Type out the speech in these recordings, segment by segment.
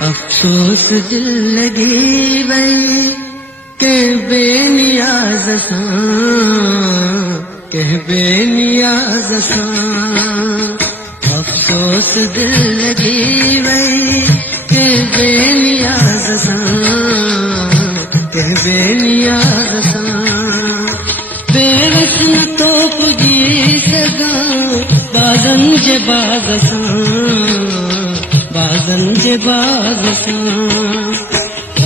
अफ़सोस दिल लगी वई के बेनियाज़ सां, के बेनियाज़ सां। अफ़सोस दिल लगी वई के बेनियाज़ सां, के बेनियाज़ सां। बेवस न तो पुॼी सघां बाज़नि जे बाज़ सां, बाज़नि जे बाज़ सां।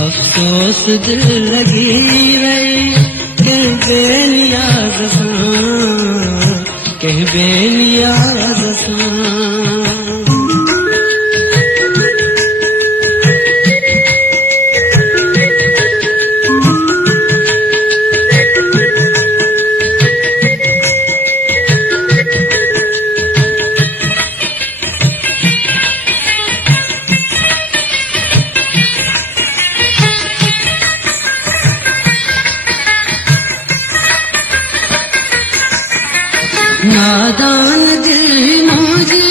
अफ़सोस दिल लगी वई के बेनियाज़ सां, के बेनियाज़ सां। नादान दिल मुंहिंजी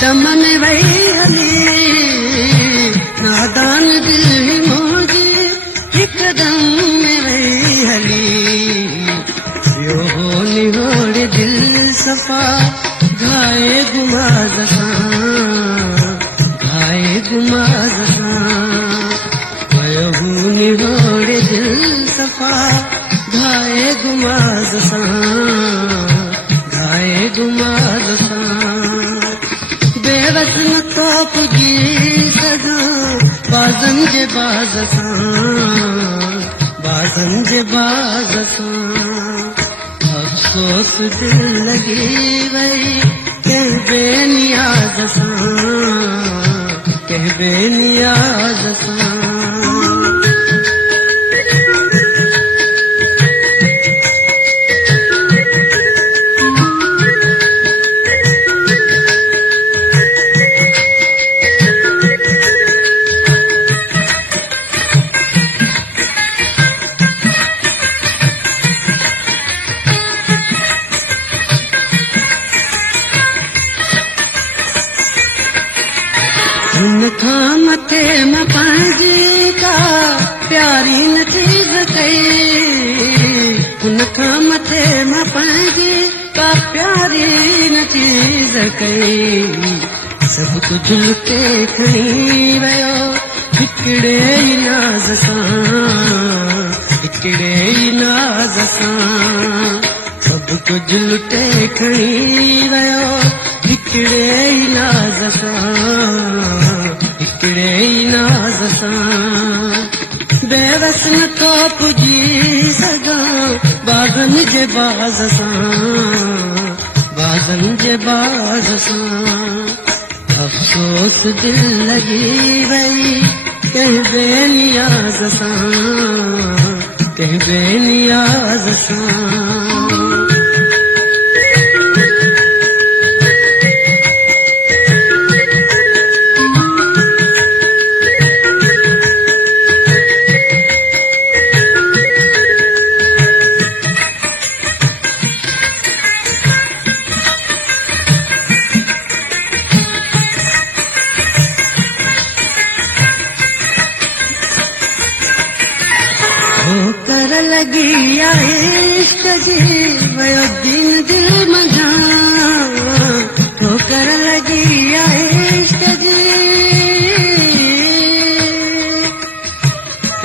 दम में वही हली, नादान दिल मुंहिंजी हिकदम में वही हली। यो निहोड़ दिल सफ़ा घाए गुमाज़ सां, घाए गुमाज़ सां। वयो निहोड़ दिल सफ़ा घाए गुमाज़ सां, घाए गुमाज़ सां। बेवस न तो पुॼी सघां बाज़नि जे बाज़ सां, बाज़नि जे बाज़ सां। अफ़सोस दिल लगी वई के बेनियाज़ सां, के बेनियाज़ सां। उनखां मथे मां पंहिंजी का प्यारी नतीज़ कई, उनखां मथे मां पंहिंजी का प्यारी नतीज़ कई। सभु कुझु लुटे खणी वियो हिकिड़े ई नाज़ सां, हिकिड़े ई नाज़ सां। सभु कुझु लुटे खणी वियो हिकिड़े ई नाज़ सां, हिकिड़े ई नाज़ सां। बेवस न तो पुॼी सघां बाज़नि जे बाज़ सां, बाज़नि जे बाज़ सां। अफ़सोस दिल लगी वई के बेनियाज़ सां, के बेनियाज़ सां। ठोकर लगी आहे इश्क जी वयो दिन दिल मझां, ठोकर लगी आहे इश्क जी,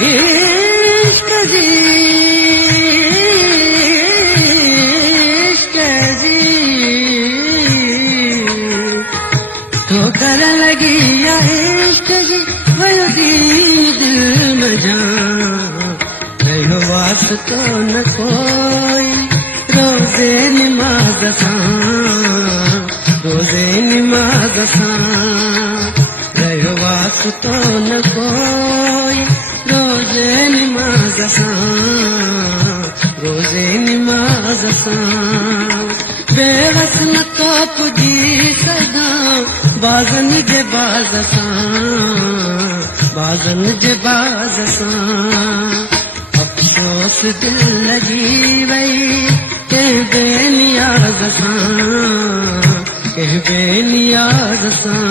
इश्क जी, इश्क जी। ठोकर लगी आहे इश्क जी वयो दिन दिल मझां। वास्तो न कोई रोज़े निमाज़ सां, रोज़े निमाज़ सां। रहियो वास्तो न कोई रोज़े निमाज़ सां, रोज़े निमाज़ सां। बेवस न तो पुॼी सघां बाज़नि जे बाज़ सां, बाज़नि जे बाज़ सां। अफ़सोस दिल लगी वई के बेनियाज़ सां, के बेनियाज़ सां।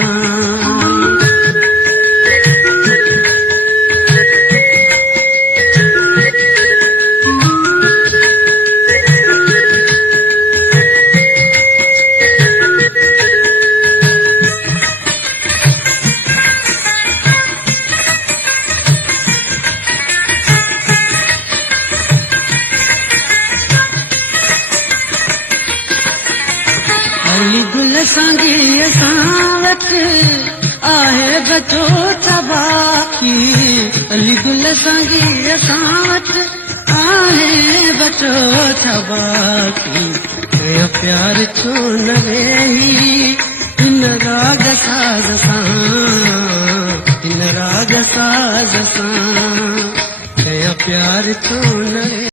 अली गुल सांगी असां वटि आहे बचो छा बाक़ी अली गुल सांगी असां वटि आहे बचो छा बाक़ी कया प्यार छो न वेही इन राग साज़ सां इन राग साज़ सां कया प्यार छो न